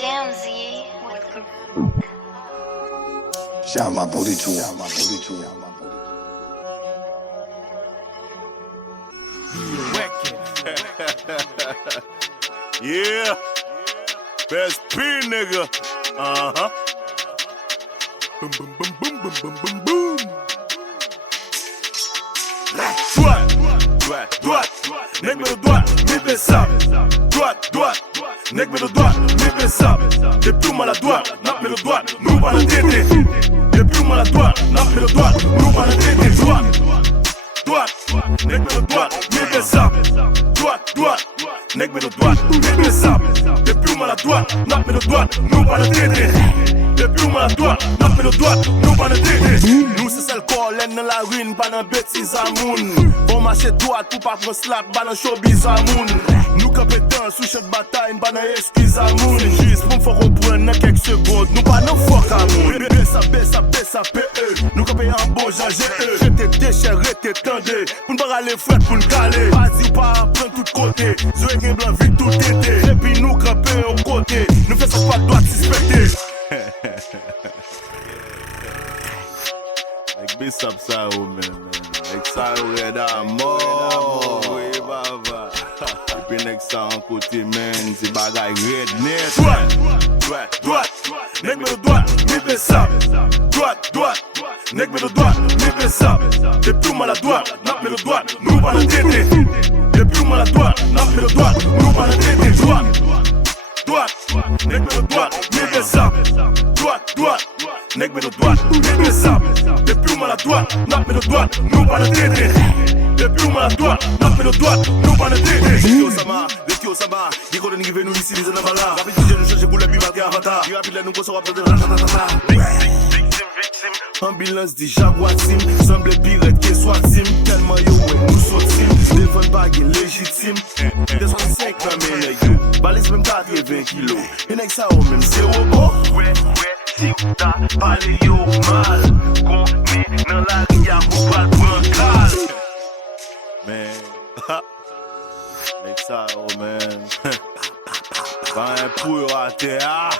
Damn, Z. Shout my booty to him. Yeah, best P nigga. Boom, boom, boom, boom, boom, boom, boom, boom. Droite, nèg met le doigt, mi BSAP. Droite, nèg met le doigt, mi BSAP. Depuis où maladroit, n'a met le doigt, nous va la tété. Depuis où maladroit, n'a met le doigt, nous va la tété. Droite, nèg met le doigt, mi BSAP. Droite, nèg met le doigt, mi BSAP. Depuis où maladroit, n'a met le doigt, nous va la tété. Depuis où maladroit, n'a met le doigt, nous va la tété. Nous c'est celle qu'on l'aime dans la ruine, pas dans bêtise à moun. Bon marché droite pour pas prendre slap, pas dans showbiz à moun. Nous compétents sous chaque bataille, pas dans excuse à moun. C'est juste pour me faire comprendre dans quelques secondes, nous pas dans fuck à moun. BSAP, nous compétents en bon genre GE. J'étais déchiré, j'étais tendu, pour ne pas aller fret, pour nous caler. Vas-y ou pas prendre tout côté, Zoé qui blanc vite tout été. Et puis nous camper au côté, nous faisons pas de droite suspecter. Like BSAP ça ou même, like ça ou est à mort, oui baba. Et puis next ça en côté man, c'est bagaille red net. Droite, nèg met le doigt, mi BSAP. Droite, nèg met le doigt, mi BSAP. Depuis où maladroit, n'a met le doigt, nous va la tété. Depuis où maladroit, n'a met le doigt, nous va la tété. Droite, nèg met le doigt, mi BSAP. Droite, nèg met le doigt, mi BSAP. Depuis où maladroit, n'a met le doigt, nous va la tété. Depuis où maladroit, n'a met le doigt, nous va la tété. Yo Sama, il connaît qui veut nous ici, les anavala. Rapide, je nous change pour les bimatés avatar. Il rapide, nous qu'on sera près de la ratatata. Victime. Ambulance dit Jaguatim. Semble pirate qui soit team. Tellement yo, nous sommes team. Défense bague légitime. Des 65 dans mes nègres. Balise même 80 kilos. Et nègres ça, même c'est robot. Ouais, si t'as parlé yo mal. Qu'on est dans la ria pour pas le brancal. Mais, like ça, oh man. Pas un pour à terre.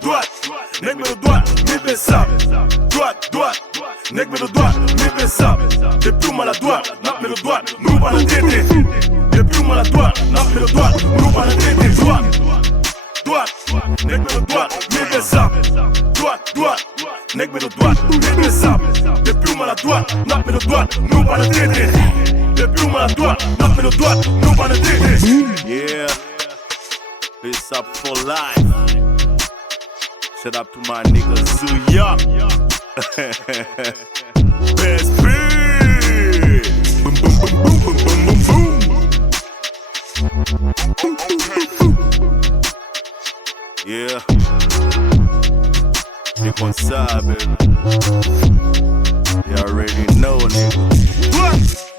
Droite, nèg met le doigt, mi BSAP. Droite, nèg met le doigt, mi BSAP. Depuis où maladroit, n'a met le doigt, nous va la tété. Depuis où maladroit, n'a met le doigt, nous va la tété. Droite, nèg met le doigt, mi BSAP. Droite, nèg met le doigt, mi BSAP. Depuis où maladroit, n'a met le doigt, nous va la tété. Depuis où maladroit, n'a met le doigt, nous va la tété. Yeah, BSAP for life. Shout out to my nigga Zuya. Best P. Boom, boom, boom, boom, boom, boom, boom, boom. Yeah. You can say, baby. You already know, nigga.